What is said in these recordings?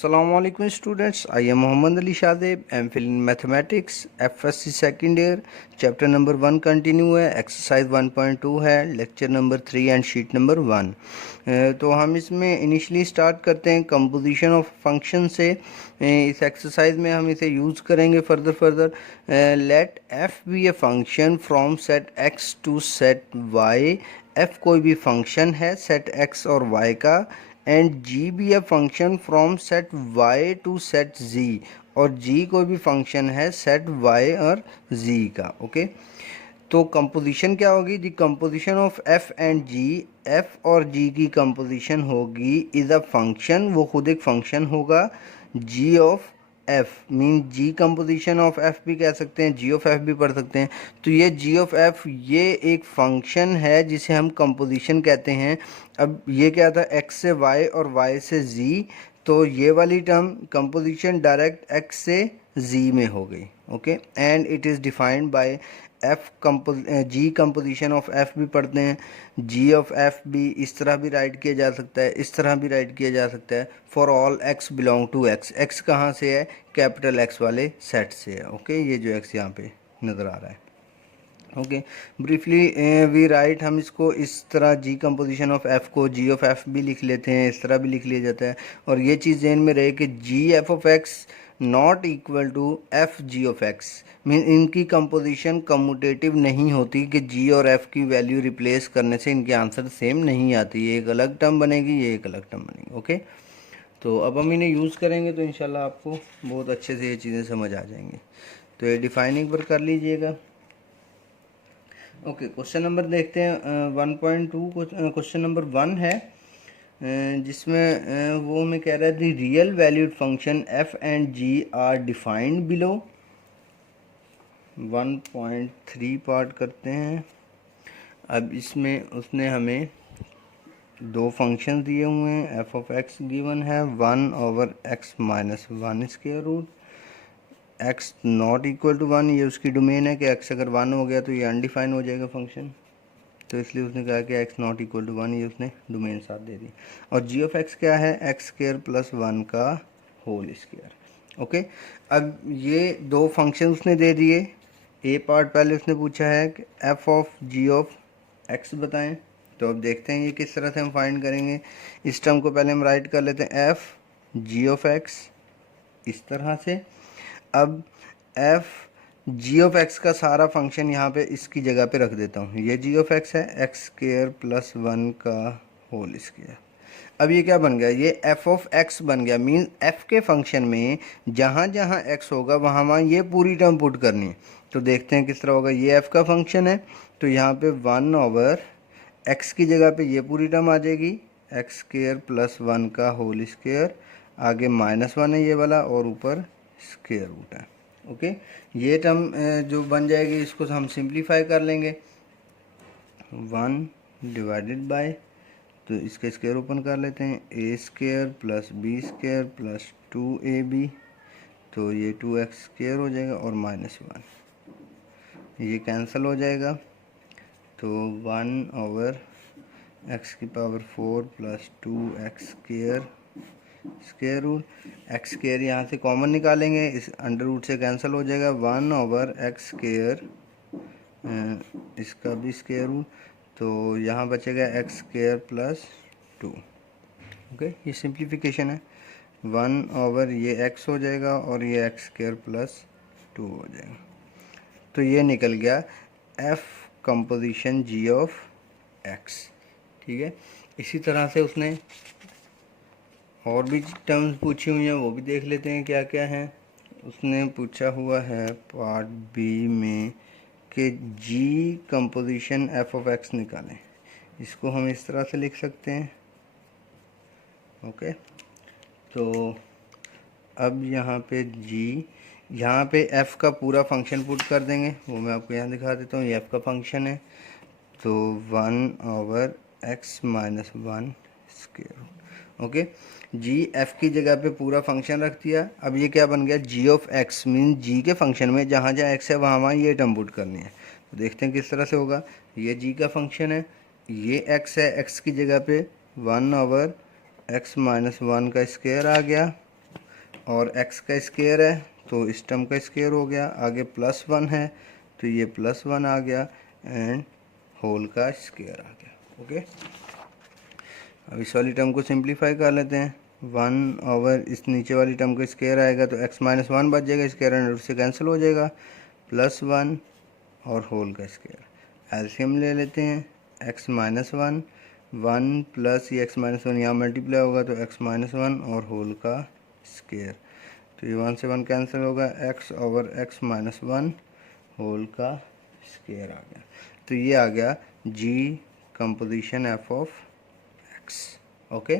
Assalamualaikum students, I am Muhammad Ali Shadeb, MPhil in Mathematics, FSC second year, chapter number 1 continue है, exercise 1.2 है, lecture number 3 and sheet number 1। तो हम इसमें initially start करते हैं composition of function से। इस एक्सरसाइज में हम इसे यूज़ करेंगे further. Let f b a function from set x to set y. F कोई भी फंक्शन है सेट एक्स और वाई का, एंड जी भी है function from set y to set z, और g कोई भी फंक्शन है सेट y और z का। ओके, तो कंपोजिशन क्या होगी? The composition of f and g, f और g की कंपोजिशन होगी इज अ फंक्शन, वो खुद एक फंक्शन होगा, g of f mean g composition of f भी कह सकते हैं, g ऑफ f भी पढ़ सकते हैं। तो ये g ऑफ f ये एक फंक्शन है जिसे हम कंपोजिशन कहते हैं। अब ये क्या था, x से y और y से z, तो ये वाली टर्म कंपोजिशन डायरेक्ट x से z में हो गई। Okay, and it is defined by g composition of f भी पढ़ते हैं। g ऑफ f भी इस तरह भी राइट किया जा सकता है, इस तरह भी राइट किया जा सकता है। For all x belong to x, x कहाँ से है? कैपिटल x वाले सेट से है। ओके, ये जो x यहाँ पे नज़र आ रहा है। ओके, ब्रीफली वी राइट, हम इसको इस तरह जी कंपोजिशन ऑफ एफ को जी ऑफ एफ भी लिख लेते हैं, इस तरह भी लिख लिया जाता है। और ये चीज़ ध्यान में रहे कि g f of x not equal to f g of x, mean इनकी कंपोजिशन कम्यूटेटिव नहीं होती कि जी और एफ की वैल्यू रिप्लेस करने से इनके आंसर सेम नहीं आती, ये एक अलग टर्म बनेगी, ये एक अलग टर्म बनेगी। ओके, तो अब हम इन्हें यूज़ करेंगे तो इंशाल्लाह आपको बहुत अच्छे से ये चीज़ें समझ आ जाएंगी। तो ये डिफाइनिंग पर कर लीजिएगा। ओके, क्वेश्चन नंबर देखते हैं 1.2। क्वेश्चन नंबर 1 है, जिसमें वो हमें कह रहा है the real valued function f and g are defined below. 1.3 part करते हैं। अब इसमें उसने हमें दो फंक्शन दिए हुए हैं, एफ ऑफ एक्स गिवन है 1 over x minus 1 square root, x not equal to 1, ये उसकी डोमेन है कि x अगर 1 हो गया तो ये अनडिफाइन हो जाएगा फंक्शन, तो इसलिए उसने कहा कि x नॉट इक्वल टू 1, ये उसने डोमेन साथ दे दी। और g ऑफ x क्या है? एक्स स्क्वायर प्लस 1 का होल स्क्वायर। ओके, अब ये दो फंक्शन उसने दे दिए। ए पार्ट पहले उसने पूछा है कि f of g of x बताएं, तो अब देखते हैं ये किस तरह से हम फाइंड करेंगे। इस टर्म को पहले हम राइट कर लेते हैं, f g ऑफ x इस तरह से। अब एफ जी ऑफ एक्स का सारा फंक्शन यहाँ पे इसकी जगह पे रख देता हूँ, ये जी ऑफ एक्स है, एक्स स्क्वायर प्लस 1 का होल स्क्वायर। अब ये क्या बन गया? ये एफ ऑफ एक्स बन गया, मीन एफ के फंक्शन में जहाँ जहाँ एक्स होगा वहाँ वहाँ ये पूरी टर्म पुट करनी है। तो देखते हैं किस तरह होगा। ये एफ का फंक्शन है, तो यहाँ पे 1 ओवर एक्स की जगह पे ये पूरी टर्म आ जाएगी, एक्स स्क्वायर प्लस 1 का होल स्क्वायर, आगे -1 है ये वाला, और ऊपर स्क्वायर रूट है। ओके, ये टर्म जो बन जाएगी इसको हम सिंप्लीफाई कर लेंगे, 1 डिवाइडेड बाय, तो इसका स्क्वायर ओपन कर लेते हैं, a square plus b square plus 2ab, तो ये 2x स्क्वायर हो जाएगा, और -1 ये कैंसिल हो जाएगा, तो 1 ओवर x की power 4 plus 2x square square root, x square यहाँ से कॉमन निकालेंगे, इस अंडर रूट से कैंसिल हो जाएगा, 1 ओवर एक्स स्क्वायर, इसका भी स्क्वायर रूट, तो यहाँ बचेगा एक्स स्क्वायर प्लस 2। ओके, ये सिंप्लीफिकेशन है, 1 ओवर ये x हो जाएगा और ये एक्स स्क्वायर प्लस 2 हो जाएगा। तो ये निकल गया f composition g of x। ठीक है, इसी तरह से उसने और भी टर्म्स पूछी हुई हैं, वो भी देख लेते हैं क्या क्या है। उसने पूछा हुआ है पार्ट बी में कि जी कंपोजिशन एफ ऑफ एक्स निकालें। इसको हम इस तरह से लिख सकते हैं। ओके, तो अब यहाँ पे जी, यहाँ पे एफ़ का पूरा फंक्शन पुट कर देंगे, वो मैं आपको यहाँ दिखा देता हूँ। ये एफ़ का फंक्शन है, तो 1 over x minus 1 square. Okay, g f की जगह पे पूरा फंक्शन रख दिया। अब ये क्या बन गया? जी ऑफ एक्स, मीन जी के फंक्शन में जहाँ जहाँ एक्स है वहाँ वहाँ ये टर्म पुट करनी है। तो देखते हैं किस तरह से होगा। ये जी का फंक्शन है, ये एक्स है, एक्स की जगह पे 1 ओवर एक्स माइनस 1 का स्क्वायर आ गया, और x का स्क्वायर है तो इस टर्म का स्क्वायर हो गया, आगे +1 है तो ये +1 आ गया एंड होल का स्क्वायर आ गया। ओके, अब इस वाली टर्म को सिंप्लीफाई कर लेते हैं। 1 ओवर इस नीचे वाली टर्म का स्क्वायर आएगा तो x - 1 बच जाएगा, स्क्वायर एंड रूट से कैंसिल हो जाएगा, +1 और होल का स्क्वायर। एलसीएम ले लेते हैं, x - 1 1 प्लस ये x - 1 यहाँ मल्टीप्लाई होगा तो x - 1 और होल का स्क्वायर, तो ये 1 से 1 कैंसिल होगा, x ओवर x - 1 होल का स्क्वायर आ गया। तो ये आ गया g composition f of x। Okay,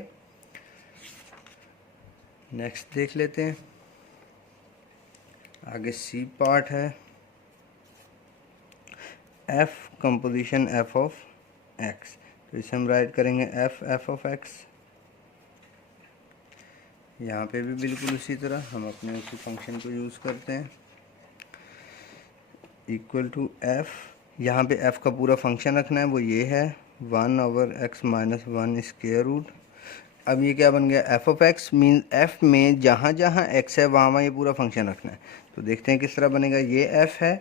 next देख लेते हैं, आगे सी पार्ट है, f composition f of x। तो इसे हम राइट करेंगे f ऑफ x। यहाँ पे भी बिल्कुल उसी तरह हम अपने उसी फंक्शन को यूज़ करते हैं, इक्वल टू f। यहाँ पे f का पूरा फंक्शन रखना है, वो ये है 1 ओवर x - 1 स्क्वायर रूट। अब ये क्या बन गया, f of x mean f में जहाँ जहाँ x है वहाँ वहाँ ये पूरा फंक्शन रखना है। तो देखते हैं किस तरह बनेगा, ये f है,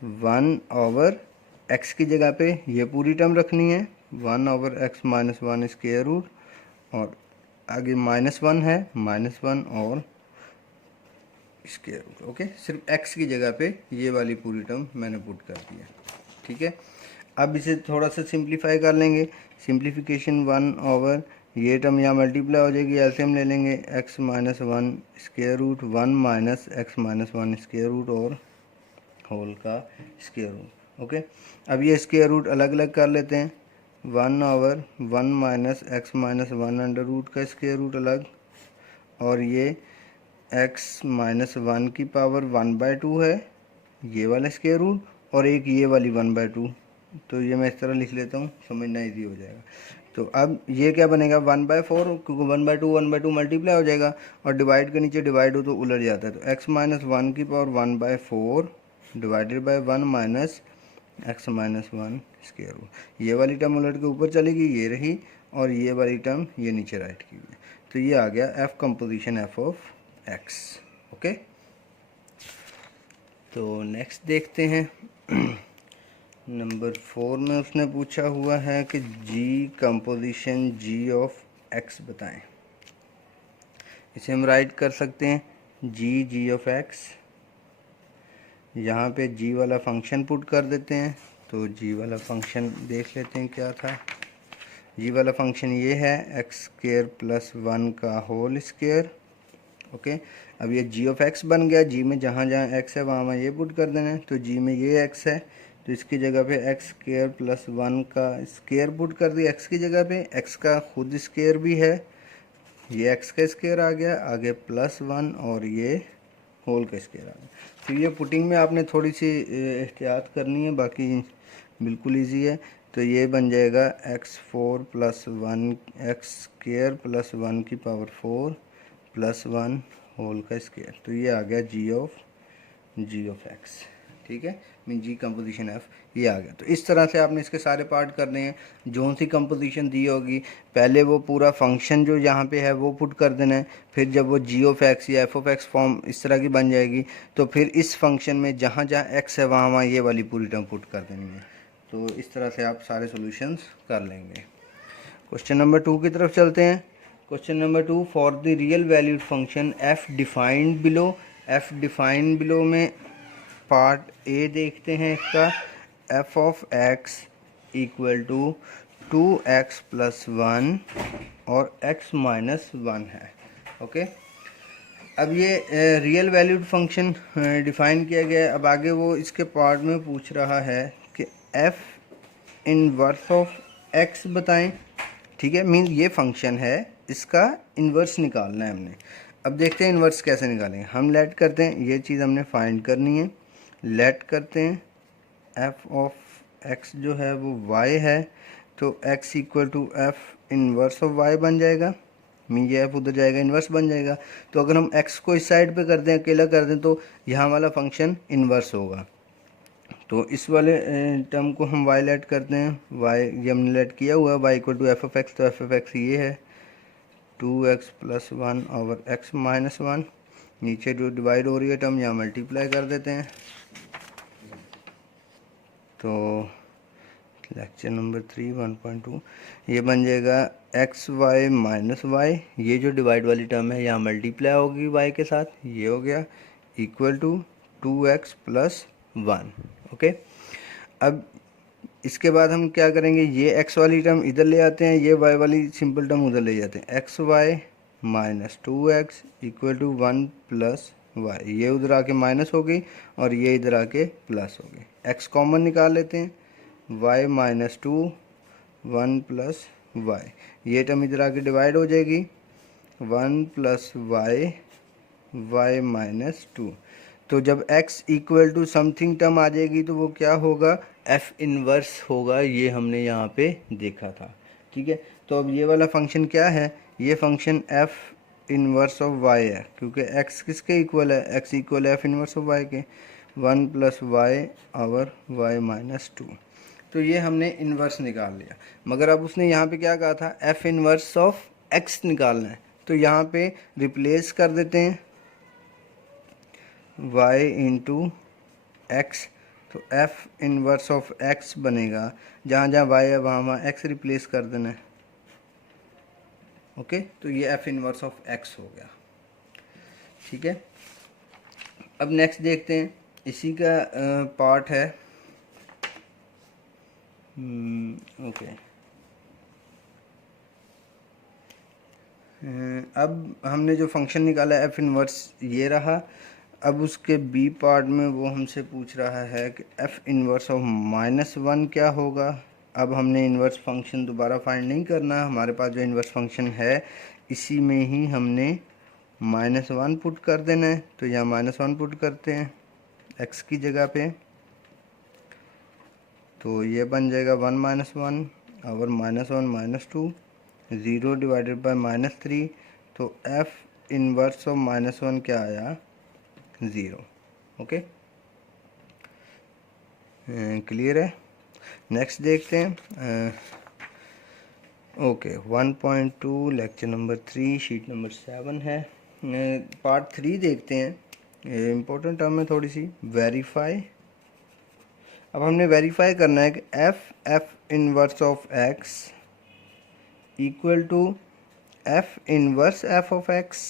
1 ओवर x की जगह पे ये पूरी टर्म रखनी है, 1 ओवर x - 1 स्क्वायर रूट, और आगे -1 है, -1 और स्क्वायर रूट। ओके, सिर्फ x की जगह पे ये वाली पूरी टर्म मैंने पुट कर दी है। ठीक है, अब इसे थोड़ा सा सिंप्लीफाई कर लेंगे, सिंप्लीफिकेशन 1 ओवर ये टर्म यहाँ मल्टीप्लाई हो जाएगी, एलसीएम ले लेंगे, x - 1 square root 1 minus x - 1 square root और होल का स्क्वायर रूट। ओके, अब ये स्क्वायर रूट अलग अलग कर लेते हैं, 1 over 1 minus x - 1 under root का स्क्वायर रूट अलग, और ये x - 1 की पावर 1/2 है ये वाला स्क्वायर रूट, और एक ये वाली 1/2। तो ये मैं इस तरह लिख लेता हूँ, समझना इजी हो जाएगा। तो अब ये क्या बनेगा, 1/4, क्योंकि 1/2 मल्टीप्लाई हो जाएगा और डिवाइड के नीचे डिवाइड हो तो उलट जाता है, तो x - 1 की power 1/4 divided by 1 minus x - 1 square root. ये वाली टर्म उलट के ऊपर चलेगी, ये रही, और ये वाली टर्म ये नीचे राइट की हुई। तो ये आ गया f composition f of x। Okay, तो नेक्स्ट देखते हैं, नंबर 4 में उसने पूछा हुआ है कि g composition g of x बताएं। इसे हम राइट कर सकते हैं g ऑफ x, यहाँ पे g वाला फंक्शन पुट कर देते हैं। तो g वाला फंक्शन देख लेते हैं क्या था, g वाला फंक्शन ये है x² + 1 का होल स्क्वायर। ओके, अब ये g ऑफ x बन गया, g में जहाँ जहाँ x है वहाँ वहाँ ये पुट कर देना है। तो g में ये x है तो इसकी जगह पे x² + 1 का स्क्वायर पुट कर दिया x की जगह पे, x का खुद स्क्वायर भी है, ये x का स्क्वायर आ गया, आगे +1 और ये होल का स्क्वायर आ गया। तो ये पुटिंग में आपने थोड़ी सी एहतियात करनी है, बाकी बिल्कुल इजी है। तो ये बन जाएगा x4 + 1 x² + 1 की पावर 4 + 1 होल का स्क्वायर। तो ये आ गया g ऑफ x। ठीक है, मीन जी कंपोजिशन f ये आ गया। तो इस तरह से आपने इसके सारे पार्ट करने हैं, जो सी कंपोजिशन दी होगी पहले वो पूरा फंक्शन जो यहाँ पे है वो पुट कर देना है, फिर जब वो g ऑफ x या f ऑफ x फॉर्म इस तरह की बन जाएगी तो फिर इस फंक्शन में जहाँ जहाँ x है वहाँ वहाँ ये वाली पूरी टर्म पुट कर देनी है। तो इस तरह से आप सारे सोल्यूशंस कर लेंगे। क्वेश्चन नंबर 2 की तरफ चलते हैं। Question number 2, for the real valued function f defined below. f defined below में पार्ट ए देखते हैं इसका, f of x equal to 2x + 1 और x - 1 है। ओके, अब ये रियल वैल्यूड फंक्शन डिफाइन किया गया है। अब आगे वो इसके पार्ट में पूछ रहा है कि f इनवर्स ऑफ x बताएं। ठीक है, मीन ये फंक्शन है, इसका इन्वर्स निकालना है हमने। अब देखते हैं इन्वर्स कैसे निकालेंगे। हम लेट करते हैं, ये चीज़ हमने फाइंड करनी है, लेट करते हैं f ऑफ x जो है वो y है, तो x equal to f inverse of y बन जाएगा, मीन ये f उधर जाएगा, इन्वर्स बन जाएगा। तो अगर हम x को इस साइड पे कर दें, अकेला कर दें, तो यहाँ वाला फंक्शन इन्वर्स होगा। तो इस वाले टर्म को हम y लेट करते हैं, y ये हमने लेट किया हुआ है, y equal to f of x, तो f ऑफ x ये है 2x + 1 ओवर x - 1। नीचे जो डिवाइड हो रही है टर्म यहाँ मल्टीप्लाई कर देते हैं। तो लेक्चर नंबर 3 1.2 ये बन जाएगा एक्स वाई माइनस वाई, ये जो डिवाइड वाली टर्म है यहाँ मल्टीप्लाई होगी वाई के साथ, ये हो गया equal to 2x plus 1। Okay, अब इसके बाद हम क्या करेंगे, ये x वाली टर्म इधर ले आते हैं, ये y वाली सिंपल टर्म उधर ले जाते हैं। X y minus 2x equal to 1 plus y, ये उधर आके माइनस हो गई और ये इधर आके प्लस हो गई। x कॉमन निकाल लेते हैं, y माइनस 2 1 प्लस वाई, ये टर्म इधर आके डिवाइड हो जाएगी 1 प्लस वाई वाई माइनस 2। तो जब x equal to something term आ जाएगी तो वो क्या होगा, f इनवर्स होगा, ये हमने यहाँ पे देखा था। ठीक है, तो अब ये वाला फंक्शन क्या है, ये function f inverse of y है, क्योंकि x किसके इक्वल है, x इक्वल है f इनवर्स ऑफ y के, 1 plus y over y minus 2। तो ये हमने इन्वर्स निकाल लिया, मगर अब उसने यहाँ पे क्या कहा था, f इनवर्स ऑफ x निकालना है। तो यहाँ पे रिप्लेस कर देते हैं y इंटू एक्स, तो f इनवर्स ऑफ x बनेगा, जहाँ जहाँ y है वहाँ वहाँ x रिप्लेस कर देना है। ओके, तो ये f इनवर्स ऑफ x हो गया। ठीक है, अब नेक्स्ट देखते हैं, इसी का पार्ट है। ओके, अब हमने जो फंक्शन निकाला f इनवर्स ये रहा। अब उसके बी पार्ट में वो हमसे पूछ रहा है कि f इनवर्स ऑफ -1 क्या होगा। अब हमने इन्वर्स फंक्शन दोबारा फाइंड नहीं करना, हमारे पास जो इन्वर्स फंक्शन है इसी में ही हमने -1 पुट कर देना है। तो यहाँ -1 पुट करते हैं x की जगह पे, तो ये बन जाएगा 1 - 1 और -1 -2, 0 डिवाइडेड बाय -3। तो f इनवर्स ऑफ -1 क्या आया, 0। ओके, क्लियर है। नेक्स्ट देखते हैं। Okay, 1.2 lecture number 3 sheet number 7 है। पार्ट 3 देखते हैं, इम्पोर्टेंट टर्म है थोड़ी सी, वेरीफाई। अब हमने वेरीफाई करना है कि f inverse of x equal to f inverse f of x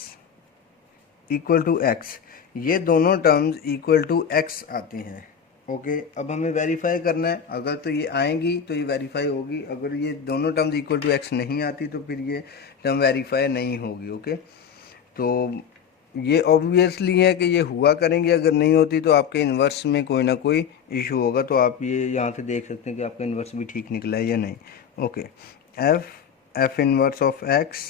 equal to x, ये दोनों टर्म्स इक्वल टू x आती हैं। ओके, अब हमें वेरीफाई करना है, अगर तो ये आएंगी तो ये वेरीफाई होगी, अगर ये दोनों टर्म्स इक्वल टू x नहीं आती तो फिर ये टर्म वेरीफाई नहीं होगी। ओके, तो ये ऑब्वियसली है कि ये हुआ करेंगे, अगर नहीं होती तो आपके इन्वर्स में कोई ना कोई इशू होगा। तो आप ये यहाँ से देख सकते हैं कि आपका इन्वर्स भी ठीक निकला है या नहीं। Okay, f inverse of x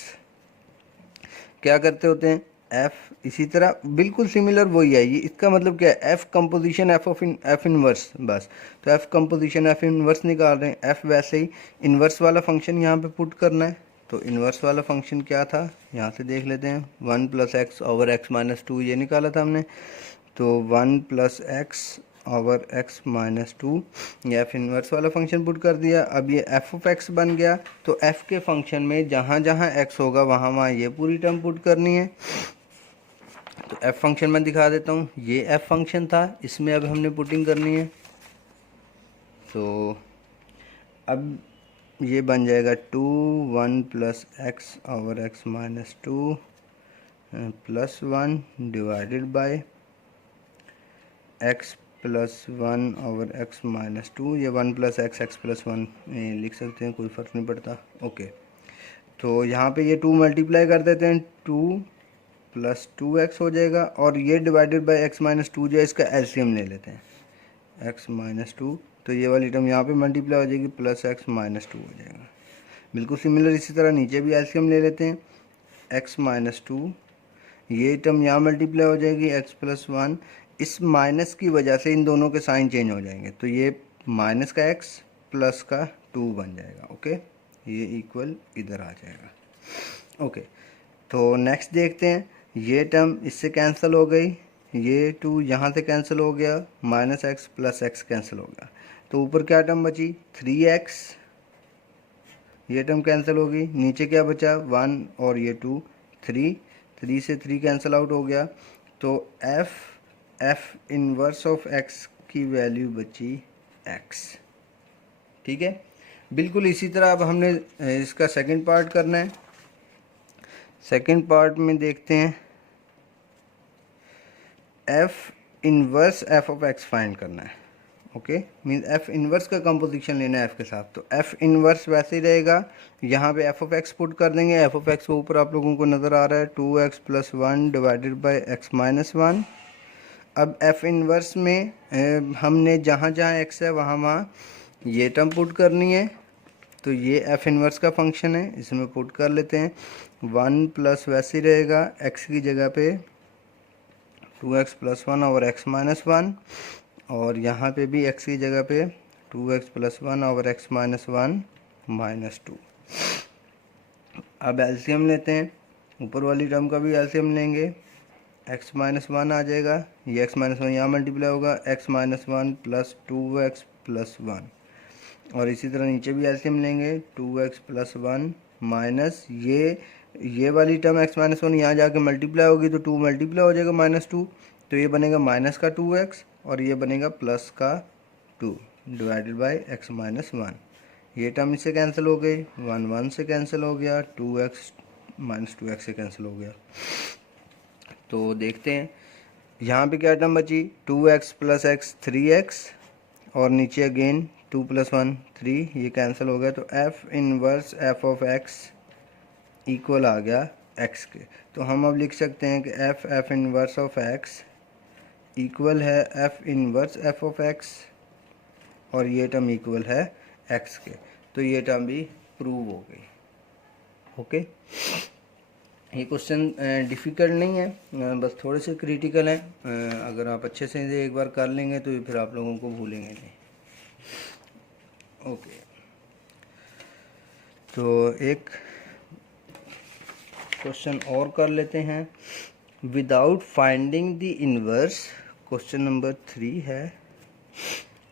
क्या करते होते हैं, f इसी तरह बिल्कुल सिमिलर वही है, ये इसका मतलब क्या है, f कंपोजिशन f इनवर्स बस। तो f कंपोजिशन f इनवर्स निकाल रहे हैं, f वैसे ही इन्वर्स वाला फंक्शन यहाँ पे पुट करना है। तो इन्वर्स वाला फंक्शन क्या था, यहाँ से देख लेते हैं, 1 plus x over x minus 2 ये निकाला था हमने। तो 1 plus x over x minus 2, ये एफ इन्वर्स वाला फंक्शन पुट कर दिया। अब ये एफ ऑफ एक्स बन गया। तो एफ के फंक्शन में जहाँ जहाँ एक्स होगा वहाँ वहाँ ये पूरी टर्म पुट करनी है। तो एफ फंक्शन मैं दिखा देता हूँ, ये एफ फंक्शन था, इसमें अब हमने पुटिंग करनी है। तो अब ये बन जाएगा 2 1 plus x over x minus 2 plus 1 divided by x plus 1 over x minus 2, ये 1 प्लस एक्स प्लस 1 लिख सकते हैं, कोई फ़र्क नहीं पड़ता। ओके, तो यहाँ पे ये 2 मल्टीप्लाई कर देते हैं, 2 प्लस 2x हो जाएगा, और ये डिवाइडेड बाय x माइनस 2 जो है इसका एलसीएम ले लेते हैं, x माइनस 2। तो ये वाली टर्म यहाँ पे मल्टीप्लाई हो जाएगी, प्लस x माइनस 2 हो जाएगा। बिल्कुल सिमिलर इसी तरह नीचे भी एलसीएम ले लेते हैं, x माइनस 2, ये टर्म यहाँ मल्टीप्लाई हो जाएगी, x प्लस 1। इस माइनस की वजह से इन दोनों के साइन चेंज हो जाएंगे, तो ये माइनस का x प्लस का 2 बन जाएगा। ओके, ये इक्वल इधर आ जाएगा। ओके, तो नेक्स्ट देखते हैं, ये टर्म इससे कैंसिल हो गई, ये 2 यहाँ से कैंसिल हो गया, minus x plus x cancel हो गया। तो ऊपर क्या टर्म बची, 3x, ये टर्म कैंसिल होगी, नीचे क्या बचा 1 और ये 2, 3 से 3 कैंसिल आउट हो गया। तो एफ इनवर्स ऑफ एक्स की वैल्यू बची एक्स। ठीक है, बिल्कुल इसी तरह अब हमने इसका सेकंड पार्ट करना है। सेकंड पार्ट में देखते हैं F inverse f of x find करना है। ओके, मीन्स एफ इनवर्स का कंपोजिशन लेना है एफ के साथ। तो एफ इनवर्स वैसे ही रहेगा, यहाँ पे एफ ऑफ एक्स पुट कर देंगे। एफ ऑफ एक्स के ऊपर आप लोगों को नज़र आ रहा है 2x + 1 डिवाइडेड बाई x - 1। अब एफ इनवर्स में हमने जहाँ जहाँ x है वहाँ वहाँ ये टर्म पुट करनी है। तो ये एफ इनवर्स का फंक्शन है, इसमें पुट कर लेते हैं। 1 प्लस वैसे ही रहेगा, x की जगह पे 2x + 1 और x - 1, और यहाँ पे भी x की जगह पे 2x + 1 और x - 1 - 2। अब एलसीएम लेते हैं, ऊपर वाली टर्म का भी एलसीएम लेंगे। x - 1 आ जाएगा, ये x - 1 यहाँ मल्टीप्लाई होगा, x - 1 + 2x + 1। और इसी तरह नीचे भी एलसीएम लेंगे, 2x + 1 माइनस ये वाली टर्म x - 1 यहाँ जाके मल्टीप्लाई होगी तो 2 मल्टीप्लाई हो जाएगा -2, तो ये बनेगा माइनस का 2x और ये बनेगा प्लस का 2 डिवाइडेड बाई x - 1। ये टर्म इससे कैंसिल हो गई, 1 1 से कैंसिल हो गया, 2x - 2x से कैंसिल हो गया। तो देखते हैं यहाँ पे क्या टर्म बची, 2x + x 3x, और नीचे अगेन 2 + 1 3, ये कैंसिल हो गया। तो f inverse f of x equal आ गया x के। तो हम अब लिख सकते हैं कि f inverse of x equal है f inverse f of x, और ये टर्म इक्वल है x के। तो ये टर्म भी प्रूव हो गई। ओके, ये क्वेश्चन डिफ़िकल्ट नहीं है, बस थोड़े से क्रिटिकल है। अगर आप अच्छे से एक बार कर लेंगे तो फिर आप लोगों को भूलेंगे नहीं। ओके, तो एक क्वेश्चन और कर लेते हैं। Without finding the inverse, question number 3 है,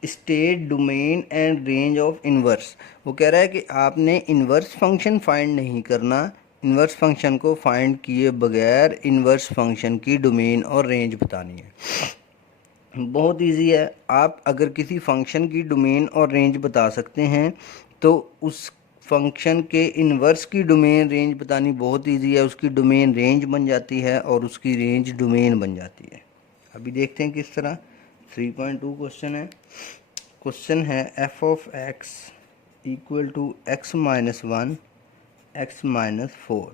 state domain and range of inverse. वो कह रहा है कि आपने इनवर्स फंक्शन फाइंड नहीं करना, इनवर्स फंक्शन को फाइंड किए बगैर इनवर्स फंक्शन की डोमेन और रेंज बतानी है। बहुत इजी है, आप अगर किसी फंक्शन की डोमेन और रेंज बता सकते हैं तो उस फंक्शन के इनवर्स की डोमेन रेंज बतानी बहुत इजी है। उसकी डोमेन रेंज बन जाती है और उसकी रेंज डोमेन बन जाती है। अभी देखते हैं किस तरह। 3.2 क्वेश्चन है। क्वेश्चन है f of x equal to x - 1 x - 4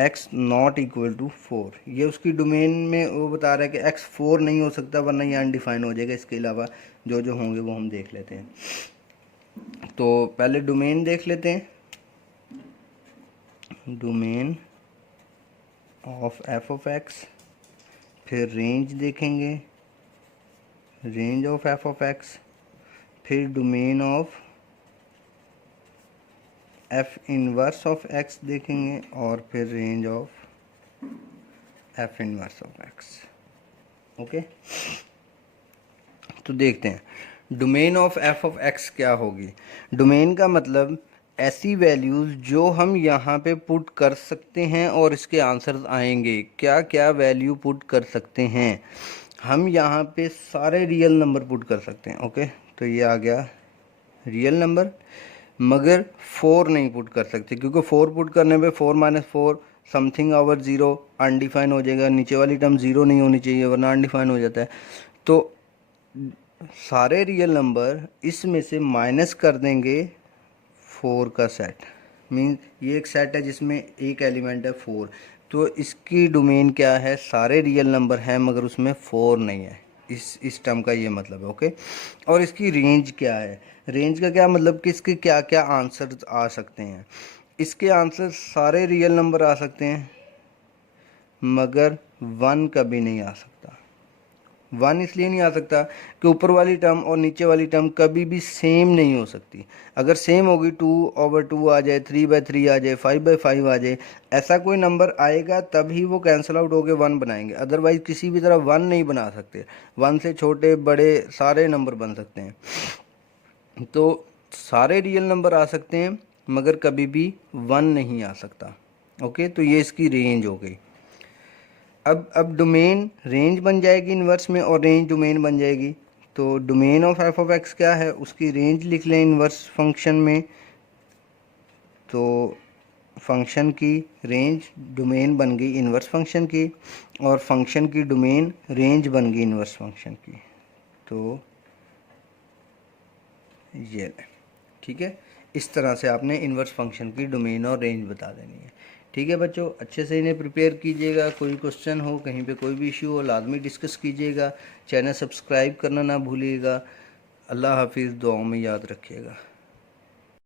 x not equal to 4। ये उसकी डोमेन में वो बता रहा है कि x 4 नहीं हो सकता, वरना ये अनडिफाइन हो जाएगा। इसके अलावा जो जो होंगे वो हम देख लेते हैं। तो पहले डोमेन देख लेते हैं। Domain of f of x, फिर रेंज देखेंगे, range of f of x, फिर domain of f inverse of x देखेंगे, और फिर range of f inverse of x. Okay, तो देखते हैं domain of f of x क्या होगी। डोमेन का मतलब ऐसी वैल्यूज़ जो हम यहाँ पे पुट कर सकते हैं और इसके आंसर्स आएंगे। क्या क्या वैल्यू पुट कर सकते हैं हम यहाँ पे, सारे रियल नंबर पुट कर सकते हैं। ओके, तो ये आ गया रियल नंबर, मगर 4 नहीं पुट कर सकते, क्योंकि 4 पुट करने पे 4 - 4 समथिंग ओवर 0 अनडिफाइन हो जाएगा। नीचे वाली टर्म 0 नहीं होनी चाहिए, वरना अनडिफाइन हो जाता है। तो सारे रियल नंबर इसमें से माइनस कर देंगे 4 का सेट। मीन ये एक सेट है जिसमें एक एलिमेंट है 4, तो इसकी डोमेन क्या है, सारे रियल नंबर हैं मगर उसमें 4 नहीं है। इस टर्म का ये मतलब है। ओके, और इसकी रेंज क्या है, रेंज का क्या मतलब कि इसके क्या क्या आंसर आ सकते हैं। इसके आंसर सारे रियल नंबर आ सकते हैं मगर 1 कभी नहीं आ सकता। 1 इसलिए नहीं आ सकता कि ऊपर वाली टर्म और नीचे वाली टर्म कभी भी सेम नहीं हो सकती। अगर सेम होगी 2/2 आ जाए, 3/3 आ जाए, 5/5 आ जाए, ऐसा कोई नंबर आएगा तभी वो कैंसिल आउट होकर 1 बनाएंगे। अदरवाइज किसी भी तरह 1 नहीं बना सकते। 1 से छोटे बड़े सारे नंबर बन सकते हैं। तो सारे रियल नंबर आ सकते हैं मगर कभी भी 1 नहीं आ सकता। ओके, तो ये इसकी रेंज हो गई। अब डोमेन रेंज बन जाएगी इन्वर्स में और रेंज डोमेन बन जाएगी। तो domain of f of x क्या है, उसकी रेंज लिख लें इन्वर्स फंक्शन में। तो फंक्शन की रेंज डोमेन बन गई इन्वर्स फंक्शन की, और फंक्शन की डोमेन रेंज बन गई इन्वर्स फंक्शन की। तो ये ठीक है, इस तरह से आपने इन्वर्स फंक्शन की डोमेन और रेंज बता देनी है। ठीक है बच्चों, अच्छे से इन्हें प्रिपेयर कीजिएगा। कोई क्वेश्चन हो, कहीं पे कोई भी इशू हो, लाजमी डिस्कस कीजिएगा। चैनल सब्सक्राइब करना ना भूलिएगा। अल्लाह हाफिज़, दुआओं में याद रखिएगा।